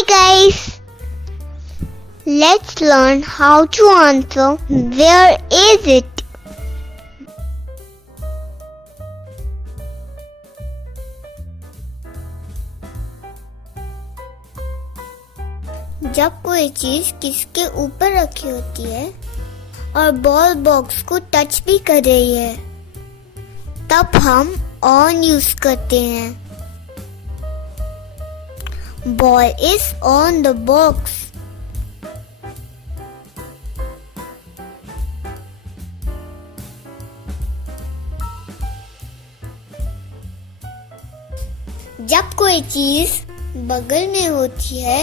Hi guys! Let's learn how to answer where is it? जब कोई चीज किसके ऊपर रखी होती है और बॉल बॉक्स को टच भी कर रही है, तब हम ऑन यूज करते हैं। Ball is on the box. जब कोई चीज बगल में होती है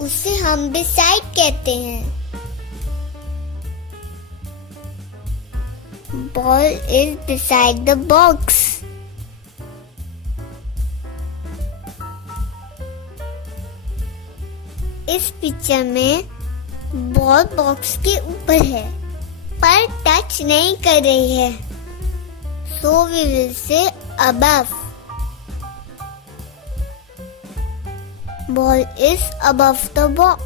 उसे हम beside कहते हैं। Ball is beside the box. इस पिक्चर में बॉल बॉक्स के ऊपर है पर टच नहीं कर रही है, so we will say above. Ball is above the box.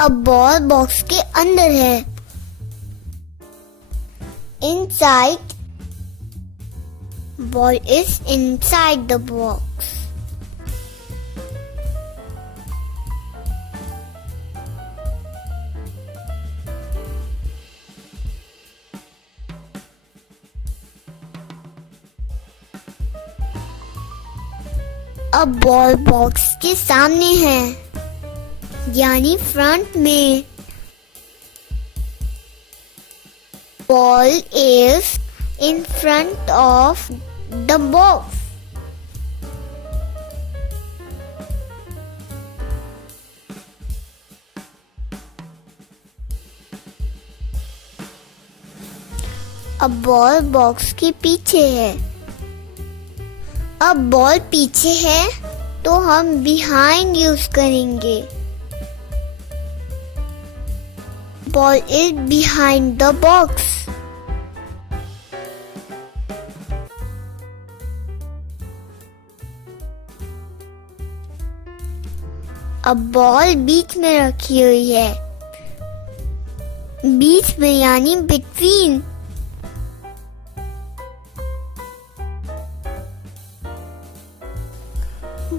अब बॉल बॉक्स के अंदर है। Inside, ball is inside the box. अब बॉल बॉक्स के सामने है, यानी फ्रंट में। Ball is in front of the box. अब बॉल बॉक्स के पीछे है। अब बॉल पीछे है तो हम behind यूज करेंगे। Ball is behind the box. अब बॉल बीच में रखी हुई है, बीच में यानी between.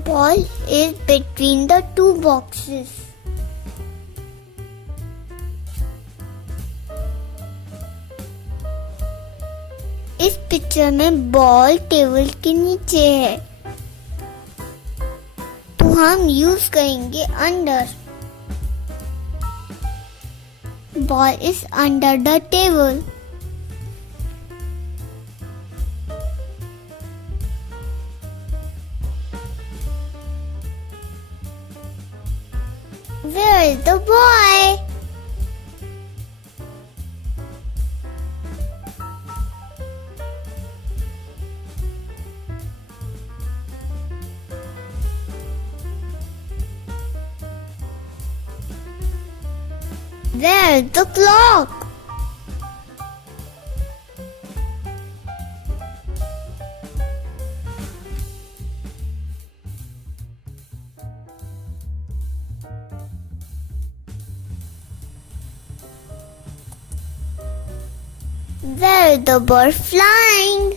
Ball is between the two boxes. इस पिक्चर में बॉल टेबल के नीचे है, तो हम यूज करेंगे under. Ball is under the table. Where is the boy? Where's the clock? Where's the bird flying?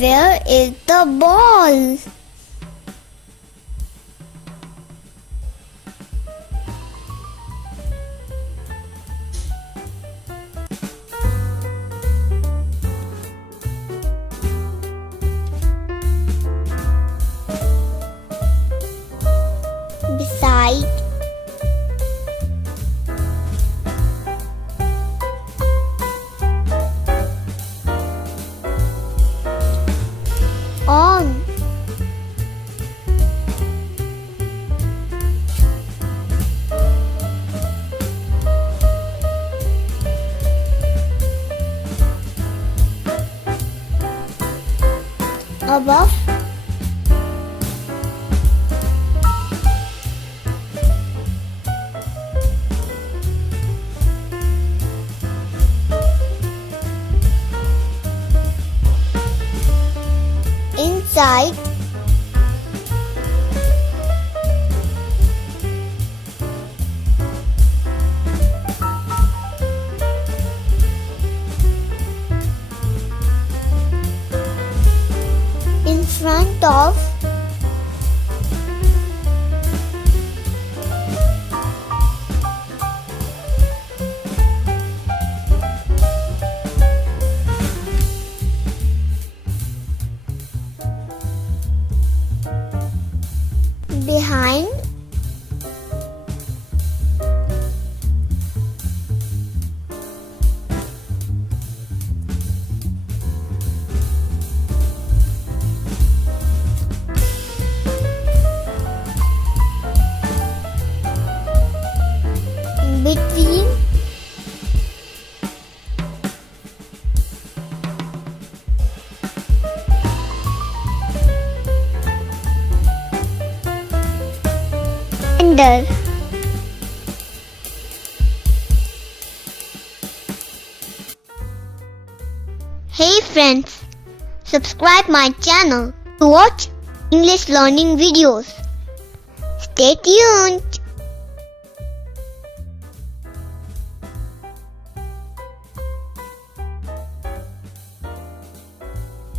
Where is the ball? Beside. On. above, inside, in front of, behind, between, under. Hey friends, subscribe my channel to watch English learning videos. Stay tuned.